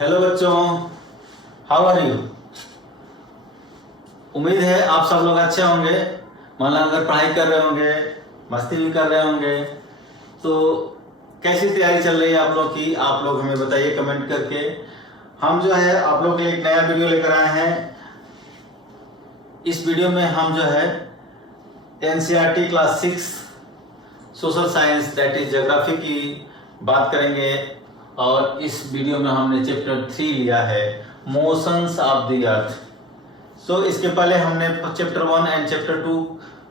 Hello बच्चों, how are you. उम्मीद है आप सब लोग अच्छे होंगे। मतलब अगर पढ़ाई कर रहे होंगे, मस्ती भी कर रहे होंगे, तो कैसी तैयारी चल रही है आप लोग की, आप लोग हमें बताइए कमेंट करके। हम जो है आप लोग के लिए एक नया वीडियो लेकर आए हैं। इस वीडियो में हम जो है NCERT class 6 social science that is geography की बात करेंगे। और इस वीडियो में हमने चैप्टर 3 लिया है, मोशंस ऑफ द अर्थ। सो इसके पहले हमने चैप्टर 1 एंड चैप्टर 2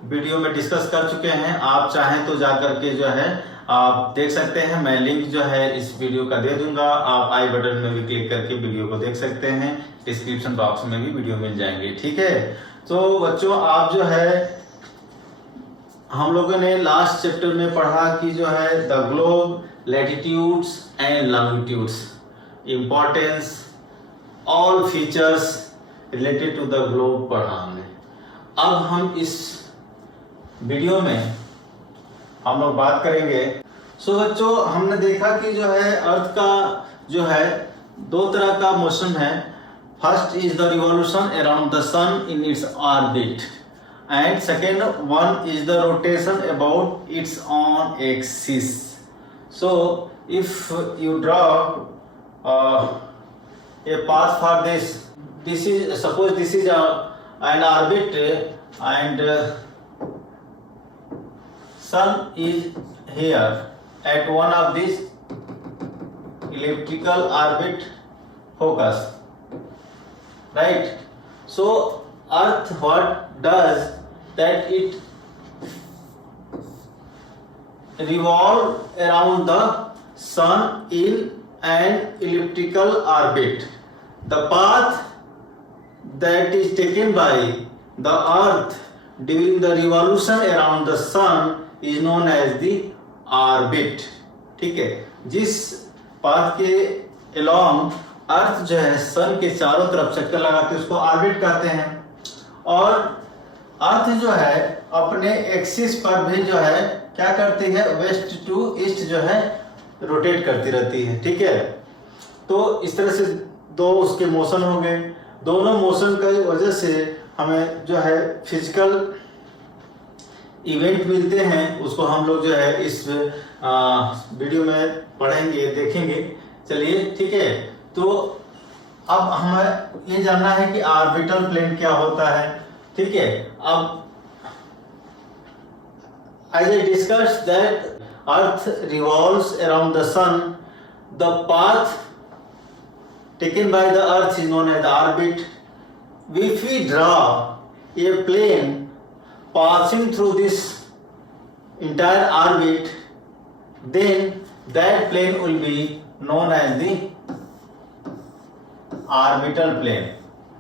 वीडियो में डिस्कस कर चुके हैं। आप चाहें तो जाकर के जो है आप देख सकते हैं। मैं लिंक जो है इस वीडियो का दे दूंगा, आप आई बटन में भी क्लिक करके वीडियो को देख सकते हैं। डिस्क्रिप्शन बॉक्स में भी वीडियो मिल जाएंगे, ठीक है। तो बच्चों, आप जो है हम लोगों ने लास्ट चैप्टर में पढ़ा कि जो है the globe, latitudes and longitudes, importance, all features related to the globe पढ़ा हमने। अब हम इस वीडियो में हम लोग बात करेंगे। सो बच्चों, हमने देखा कि जो है अर्थ का जो है दो तरह का मोशन है। First is the revolution around the sun in its orbit and second one is the rotation about its own axis. So if you draw a path for this is, suppose this is an orbit and sun is here at one of these elliptical orbit focus, right? So earth what does that it revolve around the sun in an elliptical orbit. The path that is taken by the earth during the revolution around the sun is known as the orbit. ठीक है, जिस path के along अर्थ जो है सन के चारों तरफ चक्कर लगाते हैं उसको ऑर्बिट कहते हैं। और अर्थ जो है अपने एक्सिस पर भी जो है क्या करती है, वेस्ट टू ईस्ट जो है रोटेट करती रहती है, ठीक है। तो इस तरह से दो उसके मोशन हो गए। दोनों मोशन की वजह से हमें जो है फिजिकल इवेंट मिलते हैं, उसको हम लोग जो है इस वीडियो में पढ़ेंगे, देखेंगे। चलिए, ठीक है। तो अब हमें ये जानना है कि ऑर्बिटल प्लेन क्या होता है, ठीक है। अब as I discussed that earth revolves around the sun, the path taken by the earth is known as the orbit. If we draw a plane passing through this entire orbit, then that plane will be known as the orbital plane,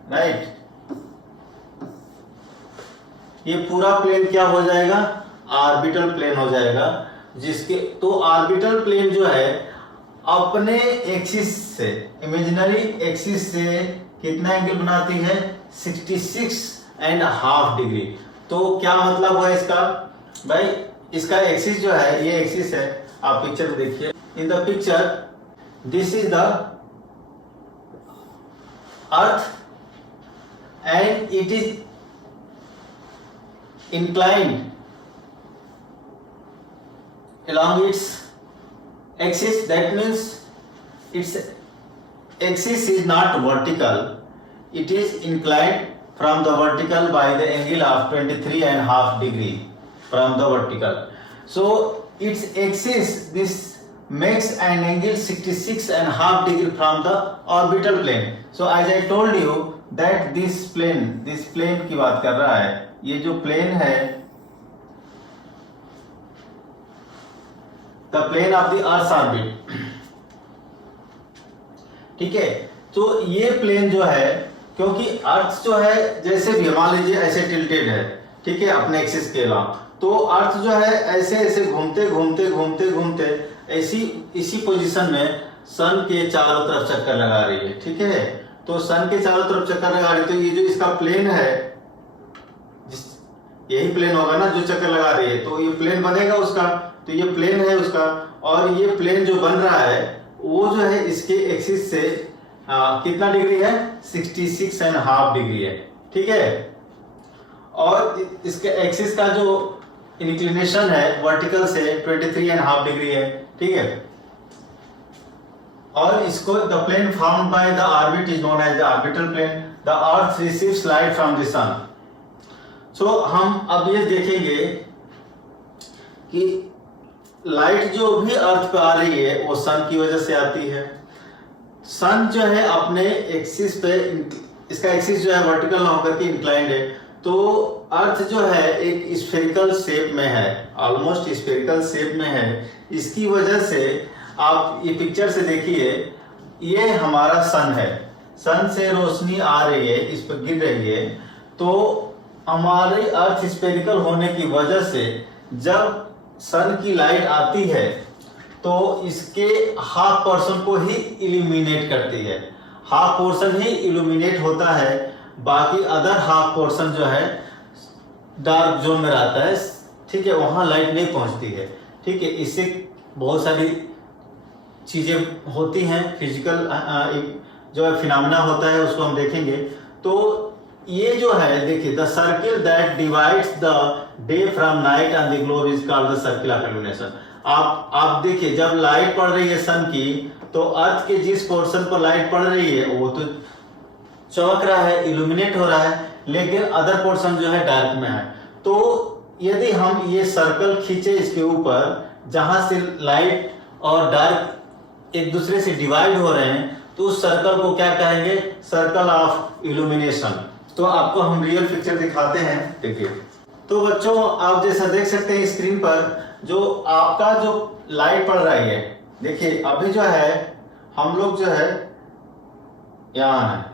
right? ये पूरा plane क्या हो जाएगा, orbital plane हो जाएगा। जिसके तो orbital plane जो है अपने एक्सिस से, इमेजिनरी एक्सिस से कितना एंगल बनाती है, 66.5 डिग्री। तो क्या मतलब हुआ इसका भाई, इसका एक्सिस जो है, ये एक्सिस है, आप पिक्चर में देखिए। In the picture this is the earth and it is inclined along its axis. That means its axis is not vertical, it is inclined from the vertical by the angle of 23.5 degree from the vertical. So its axis, this makes an angle 66.5 degree from the orbital plane. So as I told you that this plane की बात कर रहा है, ये जो plane है, the plane of the earth orbit, ठीक है। तो ये प्लेन जो है, क्योंकि अर्थ जो है जैसे भी मान लीजिए ऐसे टिल्टेड है, ठीक है, अपने एक्सिस के अलावा, तो अर्थ जो है ऐसे ऐसे घूमते घूमते घूमते घूमते इसी पोजीशन में सन के चारों तरफ चक्कर लगा रही है, ठीक है। तो सन के चारों तरफ चक्कर लगा रही है, तो ये जो इसका प्लेन है, यही प्लेन होगा ना जो चक्कर लगा रही है, तो ये प्लेन बनेगा उसका। तो ये प्लेन है उसका, और ये प्लेन जो बन रहा है वो जो है इसके एक्सिस से कितना डिग्री है, 66.5 डिग्री है, ठीक है। और इसके एक्सिस का जो इंक्लिनेशन है वर्टिकल से 23.5 डिग्री है, ठीक है। और इसको the plane found by the orbit is known as the orbital plane. The earth receives light from the sun. So हम अब ये देखेंगे कि लाइट जो भी अर्थ पे आ रही है वो सन की वजह से आती है। सन जो है अपने एक्सिस पे, इसका एक्सिस जो है वर्टिकल ना होकर के इंक्लाइंड है, तो अर्थ जो है एक स्फेरिकल शेप में है, ऑलमोस्ट स्फेरिकल शेप में है। इसकी वजह से आप ये पिक्चर से देखिए, ये हमारा सन है, सन से रोशनी आ रही है, इस पर गिर रही है, तो हमारे अर्थ स्फेरिकल होने की वजह से जब सन की लाइट आती है तो इसके हाफ पोर्शन को ही इल्यूमिनेट करती है, हाफ पोर्शन ही इल्यूमिनेट होता है, बाकी अदर हाफ पोर्शन जो है डार्क जोन में रहता है, ठीक है, वहां लाइट नहीं पहुंचती है, ठीक है। इससे बहुत सारी चीजें होती हैं, फिजिकल जो है फिनोमेना होता है, उसको हम देखेंगे। तो ये जो है देखिए, the circle that divides the day from night on the globe is called the circle of illumination. आप देखिए, जब लाइट पड़ रही है सन की, तो अर्थ के जिस पोर्शन पर लाइट पड़ रही है वो तो चमक रहा है, इल्यूमिनेट हो रहा है, लेकिन अदर पोर्शन जो है डार्क में है। तो यदि हम ये सर्कल खींचे इसके ऊपर, जहां से लाइट और डार्क एक दूसरे से डिवाइड हो रहे हैं, तो उस सर्कल को क्या कहेंगे, सर्कल ऑफ इल्यूमिनेशन। तो आपको हम रियल पिक्चर दिखाते हैं, देखिए। तो बच्चों, आप जैसा देख सकते हैं स्क्रीन पर, जो आपका जो लाइट पड़ रही है, देखिए अभी जो है हम लोग जो है यहाँ है,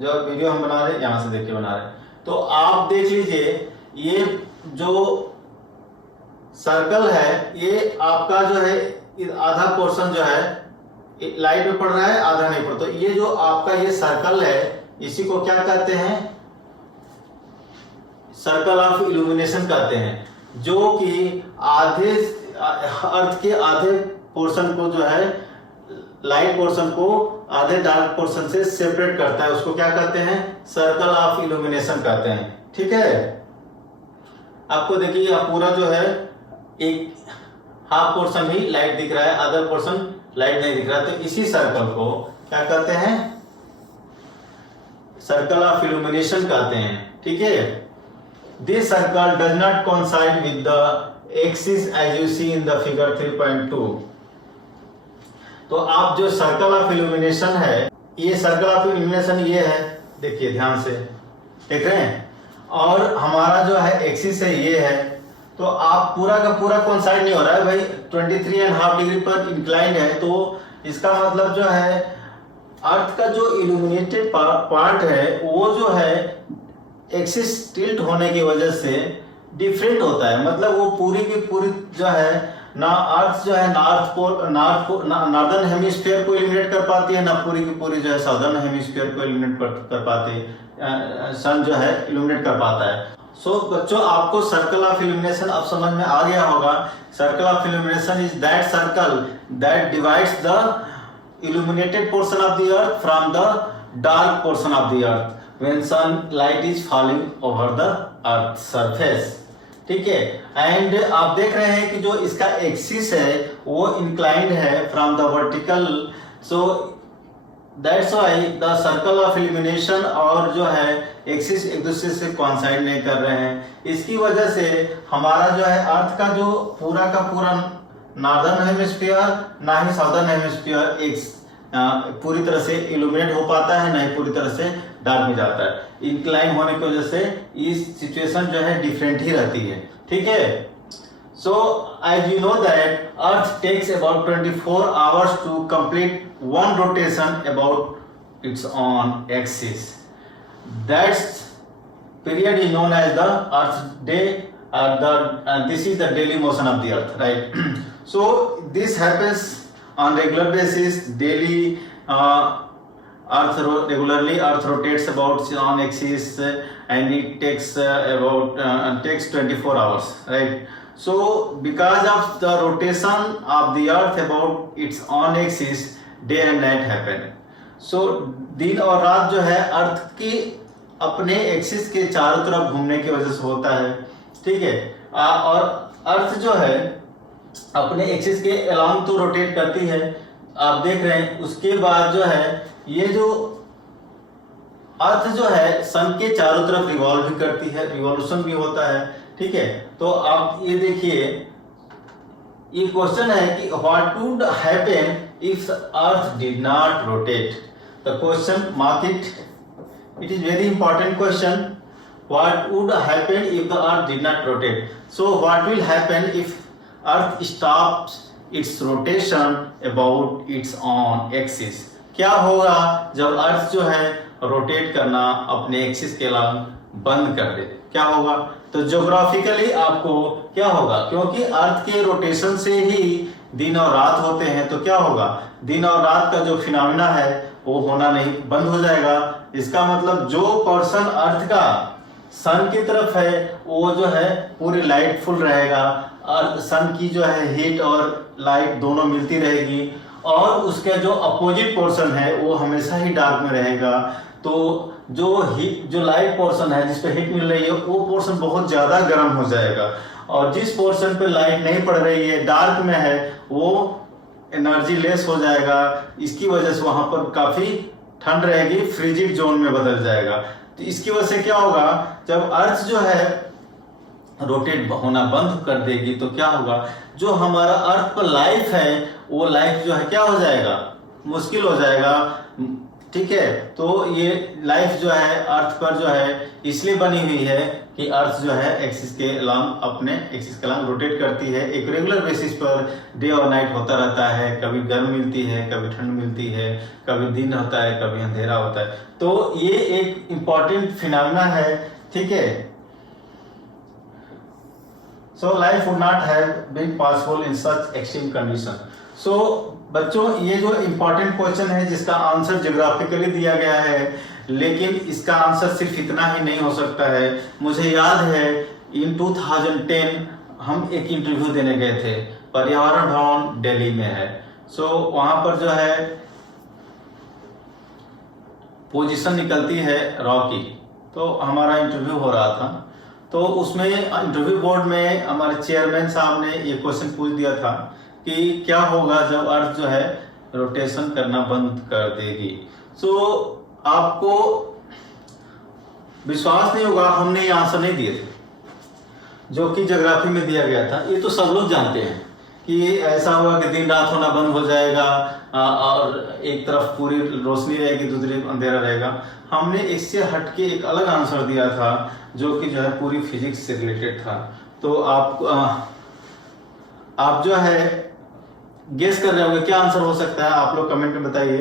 जो वीडियो हम बना रहे हैं यहां से देखिए बना रहे हैं। तो आप देख लीजिए, ये जो सर्कल है, ये आपका जो है आधा पोर्शन जो है लाइट में पड़ रहा है, आधा नहीं पड़ता। तो ये जो आपका ये सर्कल है, इसी को क्या कहते हैं, सर्कल ऑफ इल्यूमिनेशन कहते हैं, जो कि आधे अर्थ के आधे पोर्शन को जो है, लाइट पोर्शन को आधे डार्क पोर्शन से सेपरेट करता है, उसको क्या कहते हैं, सर्कल ऑफ इल्यूमिनेशन कहते हैं, ठीक है। आपको देखिए यह पूरा जो है एक हाफ पोर्शन ही लाइट दिख रहा है, अदर पोर्शन लाइट नहीं दिख रहा, तो इसी सर्कल को क्या कहते हैं, सर्कल ऑफ इल्यूमिनेशन कहते हैं, ठीक है। This circle does not coincide with the axis as you see in the figure 3.2। तो आप जो सर्कल ऑफ इल्यूमिनेशन है, ये सर्कल ऑफ इल्यूमिनेशन ये है, देखिए ध्यान से देख रहे हैं, और हमारा जो है एक्सिस है ये है। तो आप पूरा का पूरा कोइंसाइड नहीं हो रहा है भाई, 23.5 डिग्री पर इंक्लाइंड है, तो इसका मतलब जो है अर्थ का जो इल्यूमिनेटेड पार्ट है वो जो है एक्सिस टिल्ट होने की वजह से डिफरेंट होता है, मतलब वो पूरी की पूरी जो है ना, अर्थ जो है नॉर्दर्न हेमिस्फीयर को इल्यूमिनेट कर पाती है, ना पूरी की पूरी जो है साउदर्न हेमिस्फीयर को इल्यूमिनेट कर पाती है, सन जो है इल्यूमिनेट कर पाता है। सो बच्चों, आपको सर्कल ऑफ इल्यूमिनेशन अब समझ में आ गया होगा। Circle of illumination is that circle that divides the illuminated portion of the earth from the dark portion of the earth when sunlight is falling over the earth surface, ठीक है। And आप देख रहे हैं कि जो इसका एक्सिस है वो इंक्लाइंड है from the vertical, so that's why the circle of illumination और जो है एक्सिस एक दूसरे से कोइंसाइड नहीं कर रहे हैं। इसकी वजह से हमारा जो है अर्थ का जो पूरा का पूरा नॉर्दर्न हेमिस्फीयर ना ही साउदर्न हेमिस्फीयर एक पूरी तरह से इल्यूमिनेट हो पाता है, ना ही पूरी तरह से डार्क में जाता है। इंक्लाइन होने की वजह से इस सिचुएशन जो है डिफरेंट ही रहती है, ठीक है। So as you know that earth takes about 24 hours to complete one rotation about its own axis. That's period is known as the earth day, this is the daily motion of the earth, right? So this happens on regular basis, daily. Earth rotates about on axis, and it takes takes 24 hours, right? So because of the rotation of the earth about its own axis, day and night happen. सो दिन और रात जो है अर्थ की अपने axis के चारों तरफ घूमने की वजह से होता है, ठीक है। और अर्थ जो है अपने एक्सिस के अलोंग तो रोटेट करती है, आप देख रहे हैं। उसके बाद जो है ये जो अर्थ जो है सन के चारों तरफ रिवॉल्व भी करती है, रिवॉल्यूशन भी होता है, ठीक है। तो आप ये देखिए, ये क्वेश्चन है कि what would happen if earth did not rotate. The question mark it, it is very important question. What would happen if the earth did not rotate? So what will happen if earth stops its rotation about its own axis? क्या होगा जब अर्थ जो है rotate करना अपने axis के along बंद कर दे, क्या होगा? तो ज्योग्राफिकली आपको क्या होगा, क्योंकि अर्थ के रोटेशन से ही दिन और रात होते हैं, तो क्या होगा, दिन और रात का जो फिनोमेना है वो होना नहीं, बंद हो जाएगा। इसका मतलब जो पर्सन अर्थ का सन की तरफ है वो जो है पूरी लाइट फुल रहेगा, और सन की जो है हीट और लाइट दोनों मिलती रहेगी, और उसका जो अपोजिट पोर्शन है वो हमेशा ही डार्क में रहेगा। तो जो लाइट पोर्शन है जिस पे हीट मिल रही है वो पोर्शन बहुत ज्यादा गर्म हो जाएगा, और जिस पोर्शन पे लाइट नहीं पड़ रही है, डार्क में है, वो एनर्जी लेस हो जाएगा। इसकी वजह से वहां पर काफी ठंड रहेगी, फ्रिजिड जोन में बदल जाएगा। तो इसकी वजह से क्या होगा, जब अर्थ जो है रोटेट होना बंद कर देगी तो क्या होगा, जो हमारा अर्थ पर लाइफ है वो लाइफ जो है क्या हो जाएगा, मुश्किल हो जाएगा, ठीक है। तो ये लाइफ जो है अर्थ पर जो है इसलिए बनी हुई है कि अर्थ जो है एक्सिस के अलोंग, अपने एक्सिस के अलोंग रोटेट करती है। एक रेगुलर बेसिस पर डे और नाइट होता रहता है, कभी गर्म मिलती है, कभी ठंड मिलती है, कभी दिन होता है, कभी अंधेरा होता है। तो ये एक इंपॉर्टेंट फिनोमेना है, ठीक है। So life would not have been possible in such extreme condition. So बच्चों, ये जो इम्पोर्टेंट क्वेश्चन है जिसका आंसर ज्योग्राफिकली दिया गया है, लेकिन इसका आंसर सिर्फ इतना ही नहीं हो सकता है। मुझे याद है इन 2010 हम एक इंटरव्यू देने गए थे, पर्यावरण भवन दिल्ली में है। सो वहां पर जो है पोजीशन निकलती है रॉ की, तो हमारा इंटरव्यू हो रहा था। तो उसमें इंटरव्यू बोर्ड में हमारे चेयरमैन साहब ने ये क्वेश्चन पूछ दिया था कि क्या होगा जब अर्थ जो है रोटेशन करना बंद कर देगी। सो आपको विश्वास नहीं होगा, हमने ये आंसर नहीं दिए थे जो कि ज्योग्राफी में दिया गया था। ये तो सब लोग जानते हैं कि ऐसा होगा कि दिन रात होना बंद हो जाएगा, और एक तरफ पूरी रोशनी रहेगी, दूसरी अंधेरा रहेगा। हमने इससे हटके एक अलग आंसर दिया था जो कि जो है पूरी फिजिक्स से रिलेटेड था। तो आप जो है गेस कर रहे होंगे क्या आंसर हो सकता है, आप लोग कमेंट में बताइए।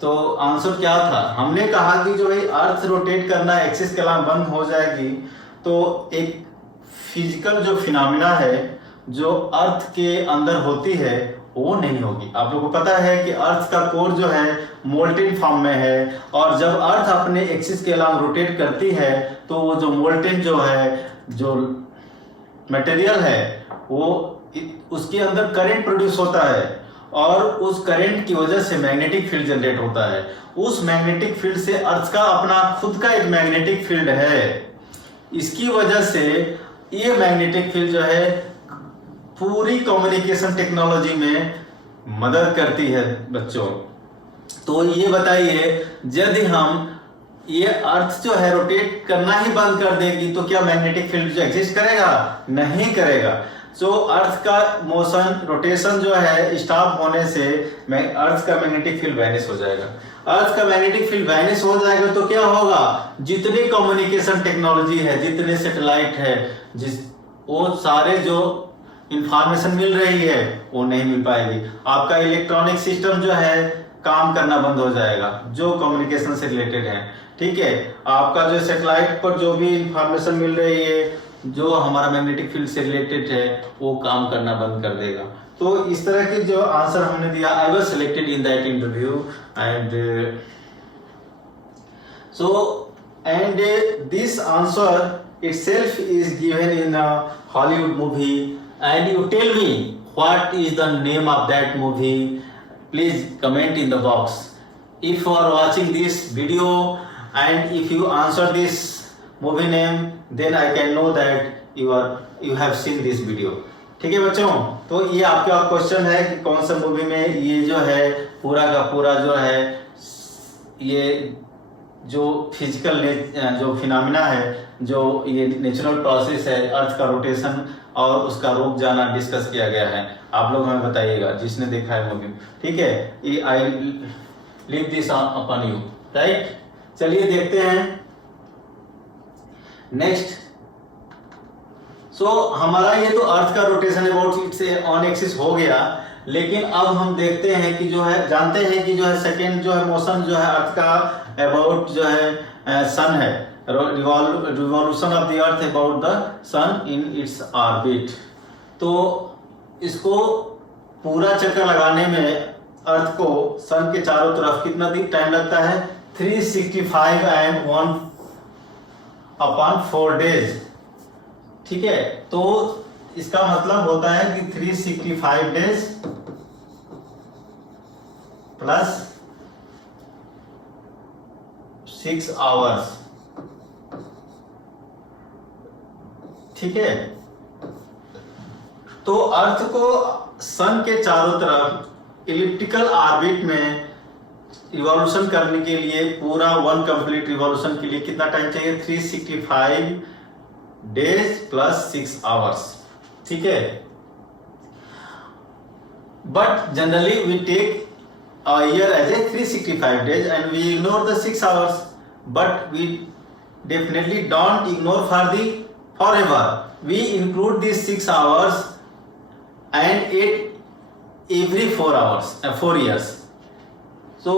तो आंसर क्या था, हमने कहा कि जो है अर्थ रोटेट करना एक्सिस के अलावा बंद हो जाएगी, तो एक फिजिकल जो फिनोमेना है जो अर्थ के अंदर होती है वो नहीं होगी। आप लोगों को पता है कि अर्थ का कोर जो है मोल्टेन फॉर्म में है, और जब अर्थ अपने एक्सिस के अलावा रोटेट करती है तो वो जो मोल्टेन जो है, जो मटेरियल है, वो उसके अंदर करंट प्रोड्यूस होता है, और उस करंट की वजह से मैग्नेटिक फील्ड जनरेट होता है। उस मैग्नेटिक फील्ड से अर्थ का अपना खुद का एक मैग्नेटिक फील्ड है। इसकी वजह से ये मैग्नेटिक फील्ड जो है पूरी कम्युनिकेशन टेक्नोलॉजी में मदद करती है बच्चों। तो ये बताइए, यदि हम ये अर्थ जो है रोटेट करना ही बंद कर देगी तो क्या मैग्नेटिक फील्ड जो एग्जिस्ट करेगा? नहीं करेगा। सो अर्थ का मोशन, रोटेशन जो है स्टॉप होने से अर्थ का मैग्नेटिक फील्ड वैनिश हो जाएगा। अर्थ का मैग्नेटिक फील्ड वैनिश हो जाएगा तो क्या होगा, जितनी कम्युनिकेशन टेक्नोलॉजी है, जितने सैटेलाइट है, वो सारे जो इंफॉर्मेशन मिल रही है वो नहीं मिल पाएगी। आपका इलेक्ट्रॉनिक सिस्टम जो है काम करना बंद हो जाएगा जो कम्युनिकेशन से रिलेटेड है, ठीक है। आपका जो सैटेलाइट पर जो भी इंफॉर्मेशन मिल रही है जो हमारा मैग्नेटिक फील्ड से रिलेटेड है वो काम करना बंद कर देगा। तो इस तरह के जो आंसर हमने दिया, I was selected in that interview and and this answer itself is given in a Hollywood movie, and you tell me what is the name of that movie. Please comment in the box. if you are watching this video and if you answer this movie name, then I can know that you have seen this video. ठीक है बच्चों, तो ये आपका question है कि कौन सा मूवी में ये जो है पूरा का पूरा जो है ये जो फिजिकल जो फिनोमिना है, जो ये नेचुरल प्रोसेस है अर्थ का रोटेशन और उसका रुक जाना डिस्कस किया गया है। आप लोग हमें बताइएगा जिसने देखा है मूवी, ठीक है। ये I leave this upon you, right. चलिए देखते हैं नेक्स्ट। सो हमारा ये तो अर्थ का rotation about its own axis हो गया, लेकिन अब हम देखते हैं कि जो है जानते हैं कि जो है सेकेंड जो है मोशन जो है अर्थ का अबाउट जो है सन है, revolution of the earth about the sun in its orbit. तो इसको पूरा चक्कर लगाने में अर्थ को सन के चारों तरफ कितना दिन टाइम लगता है? 365 and 1/4 days, ठीक है। तो इसका मतलब होता है कि 365 डेज प्लस 6 आवर्स, ठीक है। तो अर्थ को सन के चारों तरफ इलिप्टिकल ऑर्बिट में रिवॉल्यूशन करने के लिए पूरा वन कंप्लीट रिवॉल्यूशन के लिए कितना टाइम चाहिए? 365 डेज प्लस 6 आवर्स, ठीक है। But generally we take a year as a 365 days and we ignore the 6 hours, but we definitely don't ignore for the forever. We include these 6 hours and it every 4 hours 4 years. So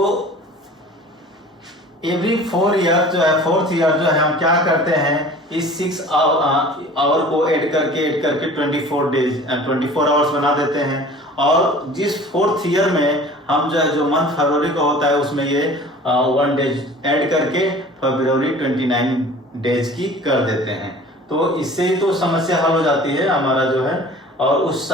every 4 years जो है 4th year जो है हम क्या करते हैं, इस 6 our को ऐड करके 24 डेज 24 आवर्स बना देते हैं। और जिस 4th ईयर में हम जो है जो मंथ फरवरी का होता है उसमें ये 1 डेज ऐड करके फरवरी 29 डेज की कर देते हैं। तो इससे तो समस्या हल हो जाती है हमारा जो है। और उस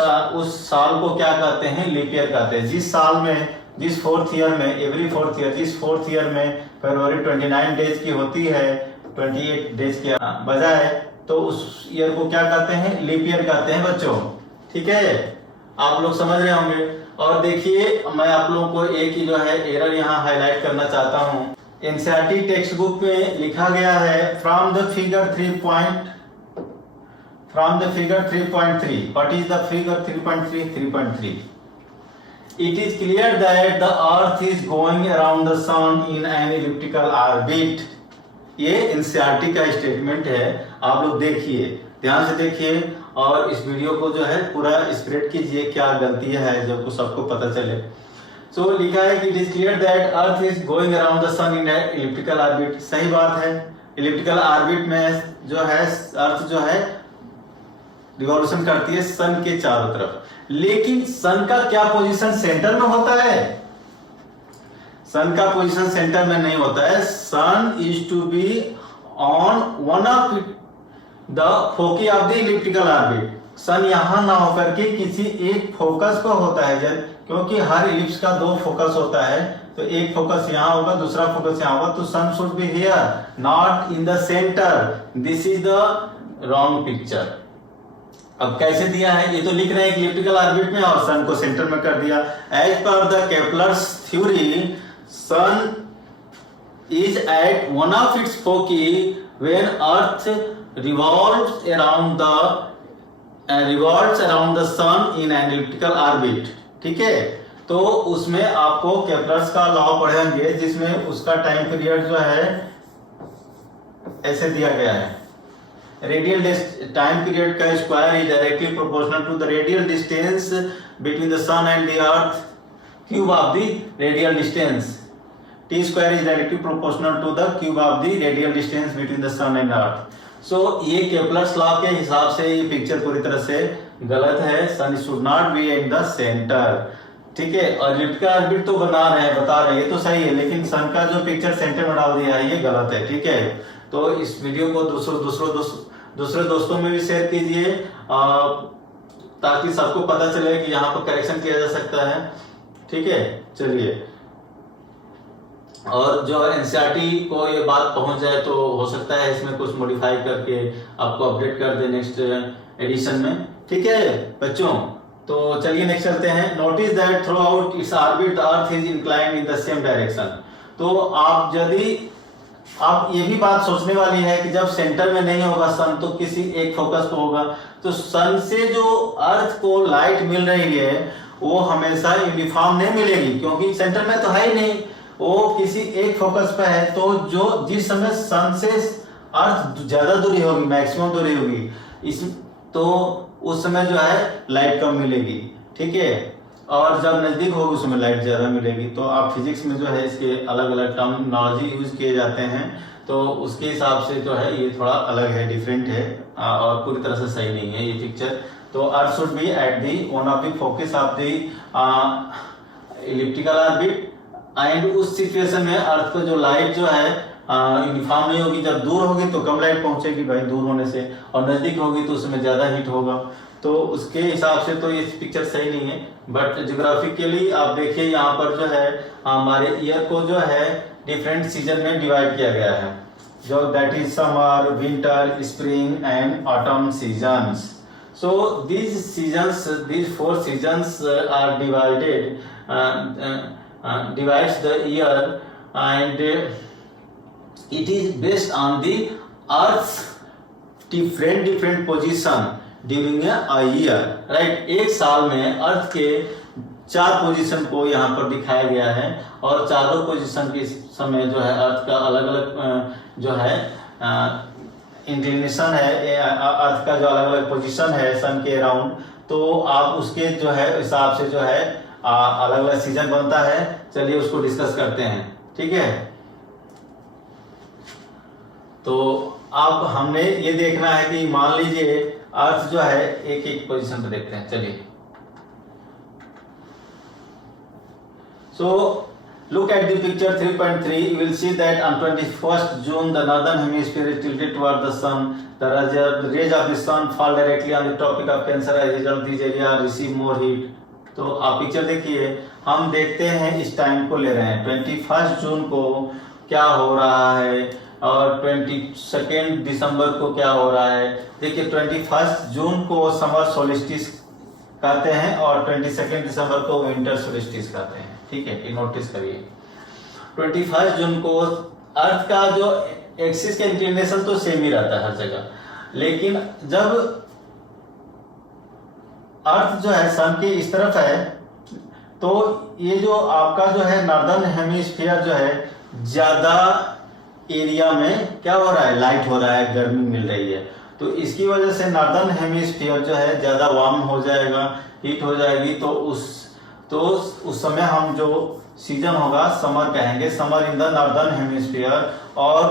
साल को क्या कहते हैं? लीप ईयर कहते हैं। जिस साल में जिस 4th ईयर में एवरी 4th ईयर जिस 4th ईयर में फरवरी 29 डेज की होती है 28 डेज के बजाय, तो उस ईयर को क्या कहते हैं? लीप ईयर कहते हैं बच्चों, ठीक है। आप लोग समझ रहे होंगे। और देखिए मैं आप लोगों को एक ही जो है एरर यहाँ हाईलाइट करना चाहता हूँ। एनसीईआरटी टेक्स्ट बुक में लिखा गया है from the figure 3.3 what is the figure 3.3 It is clear that the earth is going around the sun in an elliptical orbit. ये एनसीईआरटी का स्टेटमेंट है। आप लोग देखिए, ध्यान से देखिए और इस वीडियो को जो है पूरा स्प्रेड कीजिए, क्या गलती है जो सबको पता चले। सो लिखा है कि it is clear that earth is going around the sun in elliptical orbit. सही बात है। इलिप्टिकल ऑर्बिट में जो है अर्थ जो है रिवॉल्यूशन करती है सन के चारों तरफ। लेकिन सन का क्या पोजीशन सेंटर में होता है? सन का पोजीशन सेंटर में नहीं होता है। Sun is to be on one of the foci of the elliptical orbit. Sun यहां ना होकर के किसी एक फोकस पर होता है, क्योंकि हर इलिप्स का 2 फोकस होता है। तो एक फोकस यहां होगा, दूसरा फोकस यहां होगा। तो sun should be here not in the centre. This is the wrong picture. अब कैसे दिया है? ये तो लिख रहे हैं इलिप्टिकल ऑर्बिट में और सन को सेंटर में कर दिया। As per the Kepler's theory sun is at one of its foci when earth revolves around the sun in an elliptical orbit, ठीक है। तो उसमें आपको केपलर्स का लॉ पढ़ेंगे जिसमें उसका टाइम पीरियड जो है ऐसे दिया गया है। रेडियल टाइम पीरियड का square is directly proportional to the radial distance between the sun and the earth cube of the radial distance. T square is directly proportional to the cube of the radial distance between the sun and earth. So ये Kepler's law के हिसाब से ये picture पूरी तरह से गलत है। Sun should not be at the centre, ठीक है। और इलिप्टिकल ऑर्बिट तो बता रहे हैं ये तो सही है, लेकिन सन का जो पिक्चर सेंटर में डाल दिया है ये गलत है, ठीक है। तो इस वीडियो को दूसरे दोस्तों में भी शेयर कीजिए ताकि सबको पता चले कि यहाँ पर करेक्शन किया जा सकता है, ठीक है। चलिए और जो एनसीईआरटी को ये बात पहुंच जाए तो हो सकता है इसमें कुछ मॉडिफाई करके आपको अपडेट कर दे नेक्स्ट एडिशन में। ठीक है बच्चों, तो चलिए नेक्स्ट चलते हैं। Notice that through out its orbit the earth is inclined in the same direction. तो आप यदि आप ये भी बात सोचने वाली है कि जब सेंटर में नहीं होगा सन तो किसी एक फोकस पे होगा, तो सन से जो अर्थ को लाइट मिल रही है वो हमेशा यूनिफॉर्म नहीं मिलेगी, क्योंकि सेंटर में तो है ही नहीं, वो किसी एक फोकस पे है। तो जो जिस समय सन से अर्थ ज्यादा दूरी होगी, मैक्सिमम दूरी होगी, इस तो उस समय जो है लाइट कम मिलेगी। ठीक है, और जब नजदीक होगी उसमें लाइट ज्यादा मिलेगी। तो आप फिजिक्स में जो है इसके अलग अलग टर्मिनोलॉजी यूज किए जाते हैं, तो उसके हिसाब से जो है ये थोड़ा अलग है, डिफरेंट है और पूरी तरह से सही नहीं है ये पिक्चर। तो अर्थ should be at the one of the focus of the elliptical orbit, and उस सिचुएशन में अर्थ को जो लाइट जो है यूनिफॉर्म नहीं होगी। जब दूर होगी तो कम लाइट पहुंचेगी भाई दूर होने से, और नजदीक होगी तो उसमें ज्यादा हीट होगा। तो उसके हिसाब से तो ये पिक्चर सही नहीं है। बट ज्योग्राफिकली आप देखिए यहाँ पर जो है हमारे ईयर को जो है डिफरेंट सीजन में डिवाइड किया गया है, जो that is summer, winter, spring and autumn seasons. So these 4 seasons are divides the year, and it is based on the Earth's different position during a year, right? एक साल में अर्थ के 4 position को यहाँ पर दिखाया गया है, और चारों पोजीशन के समय जो है अर्थ का अलग अलग जो है इंक्लिनेशन है, अर्थ का जो अलग अलग पोजीशन है सन के अराउंड, तो आप उसके जो है हिसाब से जो है अलग अलग सीजन बनता है। चलिए उसको डिस्कस करते हैं। ठीक है, तो अब हमने ये देखना है कि मान लीजिए अर्थ जो है एक एक पोजीशन पे देखते हैं। चलिए, सो look at the picture 3.3. You will see that on 21st June the northern hemisphere is tilted toward the sun. The rays of the sun fall directly on the tropic of Cancer. As a result, these areas receive more heat. तो आप picture देखिए, हम देखते हैं इस time को ले रहे हैं 21 जून को क्या हो रहा है, और 22 दिसंबर को क्या हो रहा है। देखिए 21 जून को समर सोलिस्टिस कहते हैं और 22 दिसंबर को विंटर सोलिस्टिस कहते हैं। ठीक है, ये नोटिस करिए। 21 जून को अर्थ का जो एक्सिस का इंक्लिनेशन तो सेम ही रहता है हर जगह, लेकिन जब अर्थ जो है सन के इस तरफ है तो ये जो आपका जो है नॉर्दर्न हेमिस्फीयर जो है ज्यादा एरिया में क्या हो रहा है, लाइट हो रहा है, गर्मी मिल रही है। तो इसकी वजह से नॉर्दर्न हेमिस्फीयर जो है ज्यादा वार्म हो जाएगा, हीट हो जाएगी। तो उस समय हम जो सीजन होगा समर कहेंगे, summer in the northern hemisphere. और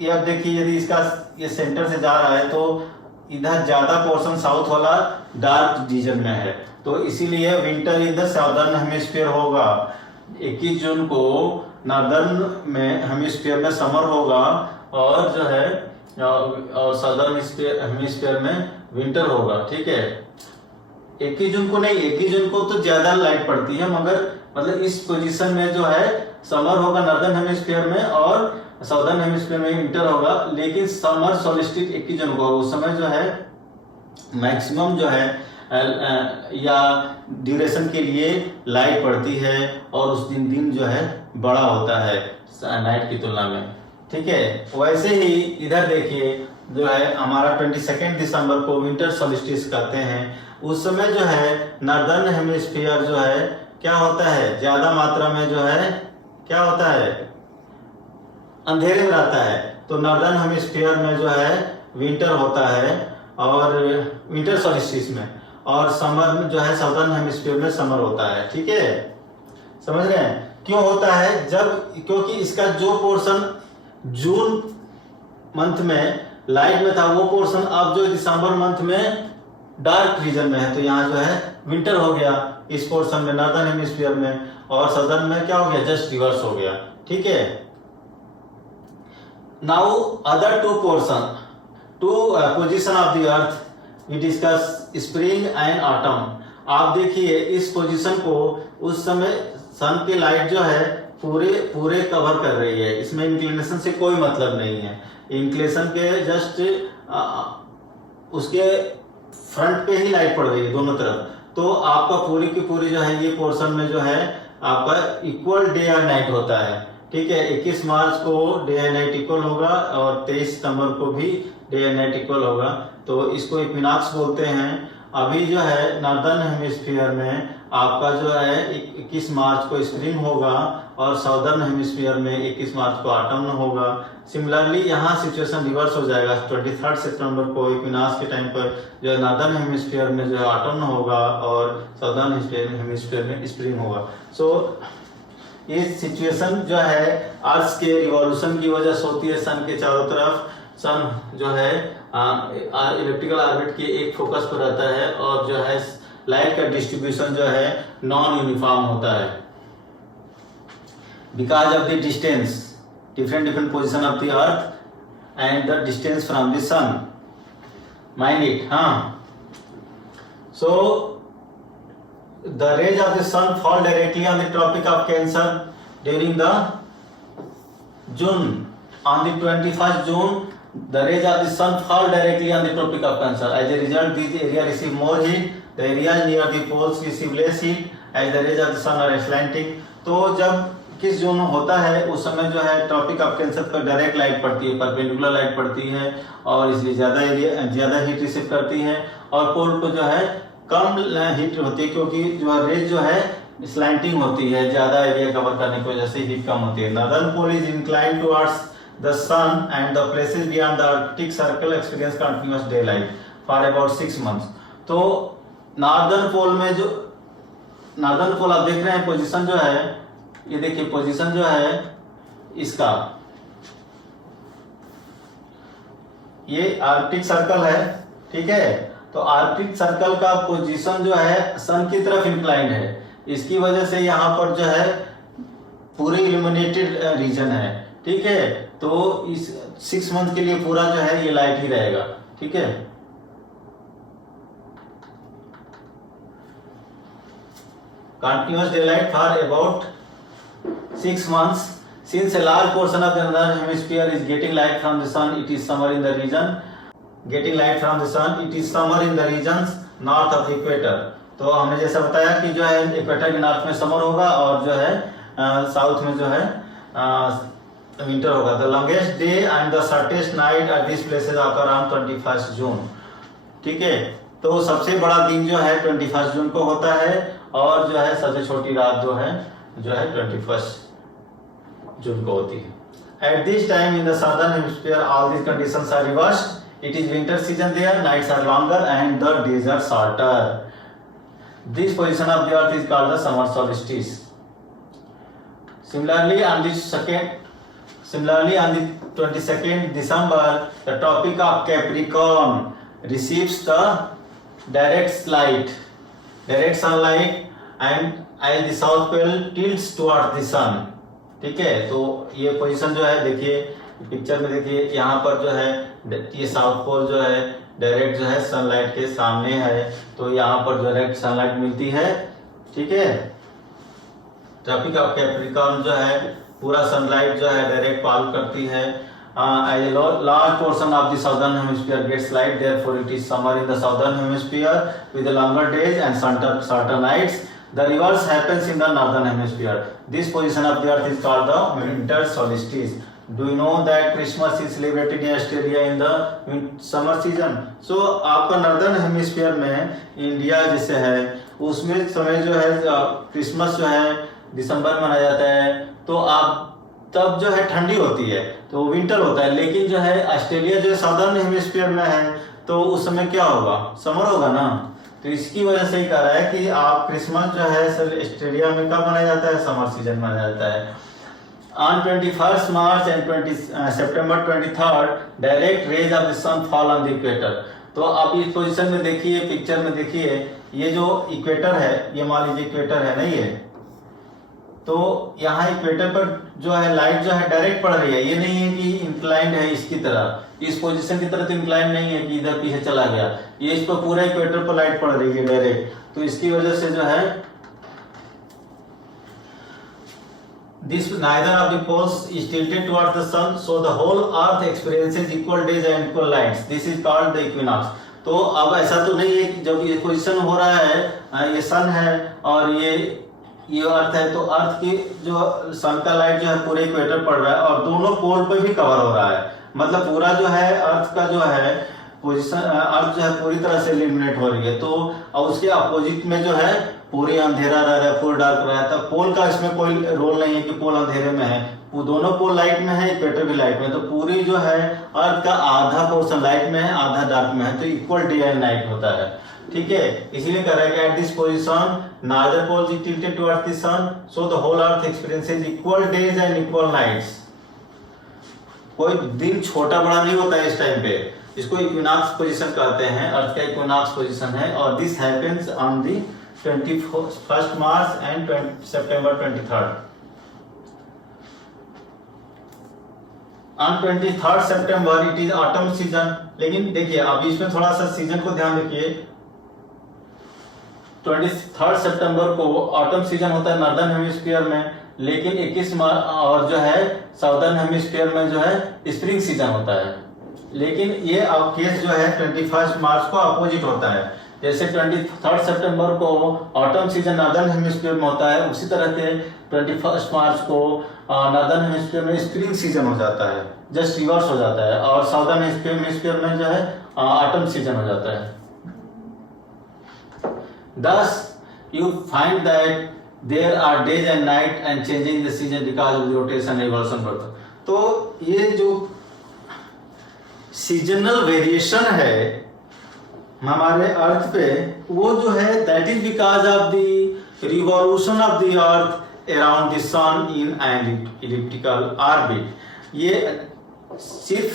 ये अब देखिए यदि इसका ये सेंटर से जा रहा है तो इधर ज्यादा पोर्शन साउथ वाला डार्क रीजन में है, तो इसीलिए winter in the southern hemisphere होगा। 21 जून को नॉर्दर्न में हेमिस्फीयर में समर होगा, और जो है और साउदर्न हेमिस्फीयर में विंटर होगा। ठीक है, 21 जून को नहीं, 21 जून को तो ज्यादा लाइट पड़ती है, मगर मतलब इस पोजीशन में जो है समर होगा नॉर्दर्न हेमिस्फीयर में और साउदर्न हेमिस्फीयर में विंटर होगा। लेकिन समर सोलिस्टिस 21 जून को होगा, उस समय जो है मैक्सिमम जो है या ड्यूरेशन के लिए लाइट पड़ती है, और उस दिन जो है बड़ा होता है नाइट की तुलना में। ठीक है, वैसे ही इधर देखिए जो है हमारा 22 दिसंबर को विंटर सोलिस्टिस कहते हैं। उस समय जो है नॉर्दर्न हेमिस्फीयर जो है क्या होता है, ज्यादा मात्रा में जो है क्या होता है, अंधेरे में रहता है। तो नॉर्दर्न हेमिस्फीयर में जो है विंटर होता है और विंटर सोलिस्टिस में, और समर में जो है साउदर्न हेमिस्फीयर में समर होता है। ठीक है, समझ रहे हैं क्यों होता है? क्योंकि इसका जो पोर्शन जून मंथ में लाइट में था वो पोर्शन अब जो दिसंबर मंथ में डार्क रीजन में है, तो यहाँ जो है विंटर हो गया इस पोर्शन में नॉर्दर्न हेमिस्फीयर में, और सदर्न में क्या हो गया, जस्ट रिवर्स हो गया। ठीक है, now other two position of the earth we discuss spring and autumn. आप देखिए इस पोजीशन को उस समय सन की लाइट जो है पूरे पूरे कवर कर रही है, इसमें इंक्लिनेशन से कोई मतलब नहीं है। इंक्लिनेशन के जस्ट उसके फ्रंट पे ही लाइट पड़ रही है दोनों तरफ, तो आपका पूरी की पूरी जो है ये पोर्शन में जो है आपका इक्वल डे और नाइट होता है। ठीक है, 21 मार्च को डे एंड नाइट इक्वल होगा और 23 सितंबर को भी डे एंड नाइट इक्वल होगा, तो इसको इक्विनॉक्स बोलते हैं। अभी जो है नॉर्दर्न हेमिस्फीयर में आपका जो है 21 मार्च को स्प्रिंग होगा और साउदर्न हेमिस्फीयर में 21 मार्च को ऑटम्न होगा। सिमिलरली यहाँ सिचुएशन रिवर्स हो जाएगा, 23 सितंबर को इक्विनॉक्स के टाइम पर जो है नॉर्दर्न हेमिस्फीयर में जो है ऑटम्न होगा और साउदर्न हेमिस्फीयर में स्प्रिंग होगा। सो ये सिचुएशन जो है अर्थ के रिवॉल्यूशन की वजह से होती है। सन के चारों तरफ सन जो है इलेक्ट्रिकल ऑर्बिट के एक फोकस पर रहता है और जो है लाइट का डिस्ट्रीब्यूशन जो है नॉन यूनिफॉर्म होता है because of the distance, different position of the earth and the distance from the sun. Mind it. हाँ, so the rays of the sun fall directly on the tropic of Cancer during the June. On the 21st June, the rays of the sun fall directly on the tropic of Cancer. As a result, these areas receive more heat. The areas near the poles receive less heat as the rays of the sun are slanting. तो जब किस जून होता है उस समय जो है tropic of cancer पर डायरेक्ट लाइट पड़ती है, परपेंडिकुलर लाइट पड़ती है और इसलिए ज्यादा हीट रिसीव करती है और पोल पर जो है कम हीट होती है क्योंकि जो रेज जो है स्लैंटिंग होती है, ज्यादा एरिया कवर करने की वजह से हीट कम होती है। Northern pole is inclined towards the sun and the places beyond the Arctic Circle experience continuous daylight for about 6 months। तो नॉर्दर्न पोल में जो नॉर्दर्न पोल आप देख रहे हैं पोजीशन जो है, ये देखिए पोजीशन जो है इसका, ये आर्कटिक सर्कल है। ठीक है, तो आर्कटिक सर्कल का पोजीशन जो है सन की तरफ इंक्लाइंड है, इसकी वजह से यहाँ पर जो है पूरी इल्यूमिनेटेड रीजन है। ठीक है, तो इस 6 months के लिए पूरा जो है ये लाइट ही रहेगा। ठीक है, continuous day light for about 6 months। Since a large portion of the northern hemisphere is getting light from the sun, it is summer in the region north of the equator। तो हमने जैसा बताया कि जो है इक्वेटर के north में summer होगा और जो है साउथ में जो है विंटर होगा। The longest day and the shortest night at this places occur on 21 जून। ठीक है, तो सबसे बड़ा दिन जो है 21 जून को होता है और जो है सबसे छोटी रात जो है 21 जून को होती है। At this time in the southern hemisphere all these conditions are reversed. It is winter season there, nights are longer and the days are shorter. This position of the earth is called the summer solstice. Similarly on the 22nd December, the tropic of Capricorn receives the direct sunlight and as the south pole tilts towards the sun। ठीक है, तो ये position जो है देखिए picture में, देखिए यहाँ पर जो है ये साउथ पोल जो है डायरेक्ट जो है सनलाइट के सामने है, तो यहाँ पर डायरेक्ट सनलाइट मिलती है। ठीक है, ट्रॉपिक ऑफ कैप्रिकॉर्न जो है पूरा सनलाइट जो है डायरेक्ट फॉल करती है। A large portion of the southern hemisphere gets light, therefore it is summer in the southern hemisphere with the longer days and shorter nights। The reverse happens in the northern hemisphere। This position of the earth is called the winter solstice। Do you know that Christmas is celebrated in Australia in the summer season? So आपका northern hemisphere में India जैसे है उसमें समय जो है Christmas जो है दिसंबर में मनाया जाता है, तो आप तब जो है ठंडी होती है तो विंटर होता है। लेकिन जो है ऑस्ट्रेलिया जो सदर्न हेमिस्फीयर में है तो उस समय क्या होगा, समर होगा ना। तो इसकी वजह से ही कह रहा है कि आप क्रिसमस जो है ऑस्ट्रेलिया में कब मनाया जाता है, समर सीजन में मनाया जाता है। On 21st March and September 23rd, direct rays of the sun fall on the equator। तो आप इस पोजीशन में देखिए, पिक्चर में देखिए, ये जो इक्वेटर है, ये मान लीजिए इक्वेटर है ना ये, तो यहाँ इक्वेटर पर जो है लाइट जो है डायरेक्ट पड़ रही है। ये नहीं है कि इंक्लाइंड है इसकी तरह, इस पोजीशन की तरह तो इंक्लाइंड नहीं है कि इधर पीछे चला गया, ये इस पर पूरा इक्वेटर पर लाइट पड़ रही है डायरेक्ट। तो इसकी वजह से जो है this neither of the poles is tilted towards the sun, so the whole earth experiences equal days and equal nights. This is called the equinox. तो अब ऐसा तो नहीं है कि जब ये पोजीशन हो रहा है, ये सन है और ये अर्थ है, तो अर्थ की जो सन का लाइट जो है पूरे इक्वेटर पड़ रहा है और दोनों पोल पे भी कवर हो रहा है। मतलब पूरा जो है अर्थ का जो है पोजीशन, अर्थ जो है पूरी तरह से इल्यूमिनेट हो रही है। तो और उसके अपोजिट में जो है पूरी अंधेरा रह रहा है, फुल डार्क रहा है। तो पोल का इसमें कोई रोल नहीं है कि पोल अंधेरे में है, वो दोनों पोल लाइट में है, इक्वेटर भी लाइट में। तो पूरी जो है अर्थ का आधा पोर्शन लाइट में है, आधा डार्क में है, तो इक्वल डे एंड नाइट होता है। ठीक है, इसीलिए कह रहा है कि at this position neither poles is tilted towards the sun, so the whole earth experiences equal days and equal nights. कोई दिन छोटा बड़ा नहीं होता है इस टाइम पे, इसको इक्विनॉक्स पोजीशन कहते हैं, अर्थ का इक्विनॉक्स पोजीशन है। और this happens on the 21st March and September 23rd। On 23rd September it is autumn season. लेकिन देखिए अब इसमें थोड़ा सा सीजन को ध्यान रखिए। 23rd सितंबर को ऑटम सीजन होता है नॉर्दर्न हेमिस्फीयर में, लेकिन 21 मार्च और जो है साउदर्न हेमिस्फीयर में जो है स्प्रिंग सीजन होता है। लेकिन ये अब केस जो है 21 मार्च को अपोजिट होता है। जैसे 23rd सितंबर को ऑटम सीजन नॉर्दर्न हेमिस्फीयर में होता है, उसी तरह के 21 मार्च को नॉर्दर्न हेमिस्फीयर में स्प्रिंग सीजन हो जाता है, जस्ट रिवर्स हो जाता है। और साउदर्न हेमिस्फीयर में जो है ऑटम सीजन हो जाता है। Thus, you find that there are days and night and changing the season because of the rotation and revolution birth. तो ये जो सीजनल वेरिएशन है हमारे अर्थ पे, वो जो है that is because of the revolution of the earth around the sun in an elliptical orbit. ये सिर्फ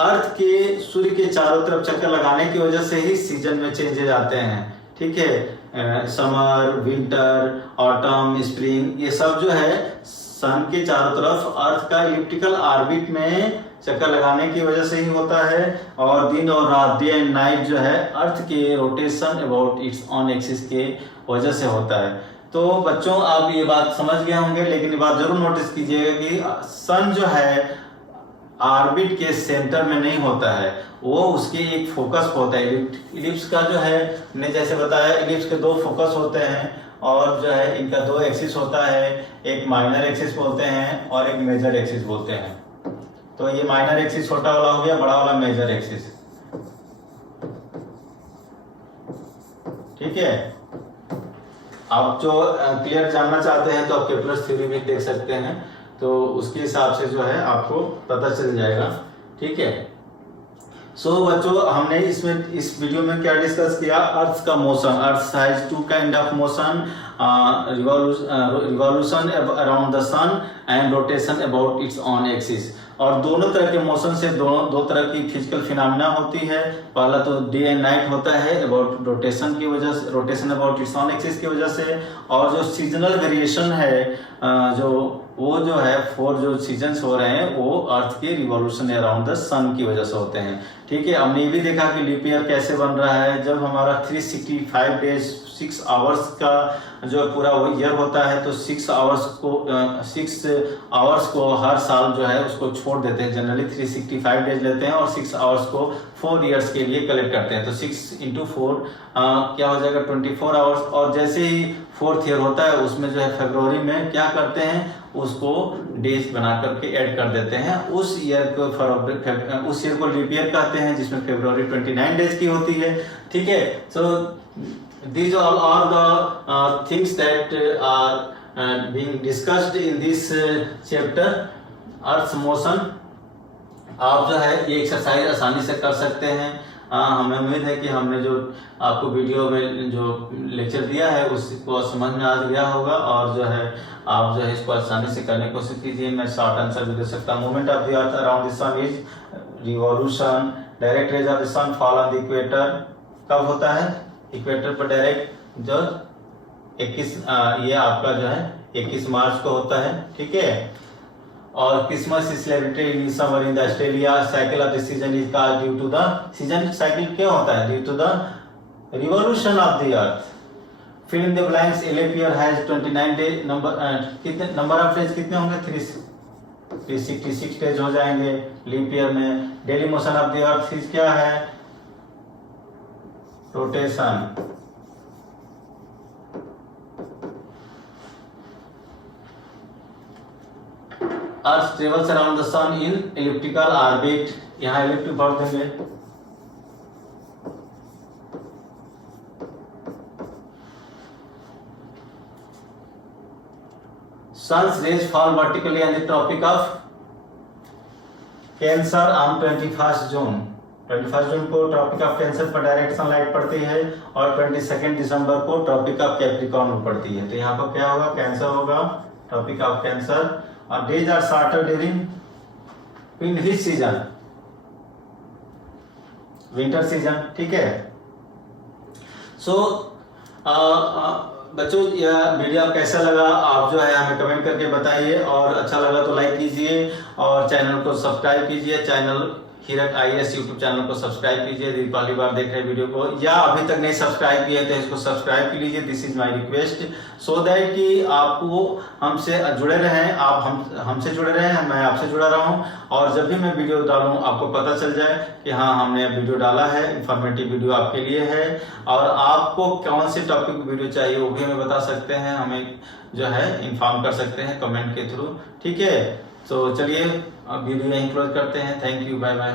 अर्थ के सूर्य के चारों तरफ चक्कर लगाने की वजह से ही सीजन में चेंजेस आते हैं। ठीक है, समर, विंटर, ऑटम, स्प्रिंग, ये सब जो है सन के चारों तरफ अर्थ का इलिप्टिकल ऑर्बिट में चक्कर लगाने की वजह से ही होता है। और दिन और रात, डे एंड नाइट जो है अर्थ के rotation about its own axis के वजह से होता है। तो बच्चों आप ये बात समझ गए होंगे, लेकिन ये बात जरूर नोटिस कीजिएगा कि सन जो है ऑर्बिट के सेंटर में नहीं होता है, वो उसके एक फोकस होता है। इलिप्स का जो है मैंने जैसे बताया, इलिप्स के दो फोकस होते हैं और जो है इनका दो एक्सिस होता है, एक माइनर एक्सिस बोलते हैं और एक मेजर एक्सिस बोलते हैं। तो ये माइनर एक्सिस छोटा वाला हो गया, बड़ा वाला मेजर एक्सिस। ठीक है, आप जो क्लियर जानना चाहते हैं तो आप केपलर्स थ्योरी भी देख सकते हैं, तो उसके हिसाब से जो है आपको पता चल जाएगा। ठीक है, सो बच्चों हमने इसमें इस वीडियो में क्या डिस्कस किया, अर्थ का motion. Earth has two kind of motion, revolution around the sun and rotation about its own axis. और दोनों तरह के मोशन से दो तरह की फिजिकल फिनोमेना होती है। पहला तो डे एंड नाइट होता है अबाउट रोटेशन की वजह से, rotation about its own axis की वजह से। और जो सीजनल वेरिएशन है वो जो है 4 जो सीजन्स हो रहे हैं वो अर्थ के रिवॉल्यूशन अराउंड द सन की वजह से होते हैं। ठीक है, हमने ये भी देखा कि लीप ईयर कैसे बन रहा है। जब हमारा 365 डेज 6 आवर्स का जो पूरा वो ईयर होता है, तो 6 आवर्स को हर साल जो है उसको छोड़ देते हैं। जनरली 365 डेज लेते हैं और 6 आवर्स को 4 ईयर्स के लिए कलेक्ट करते हैं। तो 6 × 4 क्या हो जाएगा 24 आवर्स। और जैसे ही 4th ईयर होता है उसमें जो है फरवरी में क्या करते हैं, उसको डेज बना करके ऐड कर देते हैं। उस ईयर को लीप ईयर कहते हैं, जिसमें फरवरी 29 डेज की होती है। ठीक है, सो these all are the things that are being discussed in this chapter, Earth's motion। आप जो है ये एक्सरसाइज आसानी से कर सकते हैं। हमें उम्मीद है कि हमने जो आपको वीडियो में जो लेक्चर दिया है उसको समझ में आ गया होगा, और जो है आप जो है इसको आसानी से करने की कोशिश कीजिए। मैं शॉर्ट आंसर भी दे सकता हूँ। Movement of the earth around the sun is revolution. Direct rays of the sun fall on the equator. कब होता है? इक्वेटर पर डायरेक्ट जो 21 ये आपका जो है 21 मार्च को होता है। ठीक है, और Christmas is celebrated in summer in the Australia. Cycle of the season is called due to the season cycle क्यों होता है? Due to the revolution of the earth. Fill in the blanks. A leap year has 29 day. कितने number of days कितने होंगे? 366 days हो जाएंगे leap year में। Daily motion of the earth is क्या है? Rotation. Earth travels around the sun in elliptical orbit. यहां elliptic भर देंगे। Sun's rays fall vertically on the Tropic of Cancer on 21st June। 21 जून को tropic of cancer पर direct sunlight पड़ती है और 22 दिसंबर को ट्रॉपिक ऑफ कैप्रिकॉर्न में पड़ती है। तो यहाँ पर क्या होगा? कैंसर होगा, ट्रॉपिक ऑफ कैंसर। और days are shorter during in which season? Winter season. ठीक है। सो बच्चों यह वीडियो कैसा लगा आप जो है हमें कमेंट करके बताइए, और अच्छा लगा तो लाइक कीजिए और चैनल को सब्सक्राइब कीजिए। चैनल हीरक IAS यूट्यूब चैनल को सब्सक्राइब कीजिए यदि पहली बार देख रहे हैं वीडियो को, या अभी तक नहीं सब्सक्राइब किए तो इसको सब्सक्राइब कर लीजिए। This is my request, so that कि आपको हमसे जुड़े रहें, आप हमसे जुड़े रहें, मैं आपसे जुड़ा रहा हूं, और जब भी मैं वीडियो डालूं आपको पता चल जाए कि हाँ हमने वीडियो डाला है, इंफॉर्मेटिव वीडियो आपके लिए है। और आपको कौन से टॉपिक वीडियो चाहिए वो भी हमें बता सकते हैं, हमें जो है इन्फॉर्म कर सकते हैं कमेंट के थ्रू। ठीक है। तो चलिए अब वीडियो यहीं क्लोज करते हैं। Thank you, bye bye.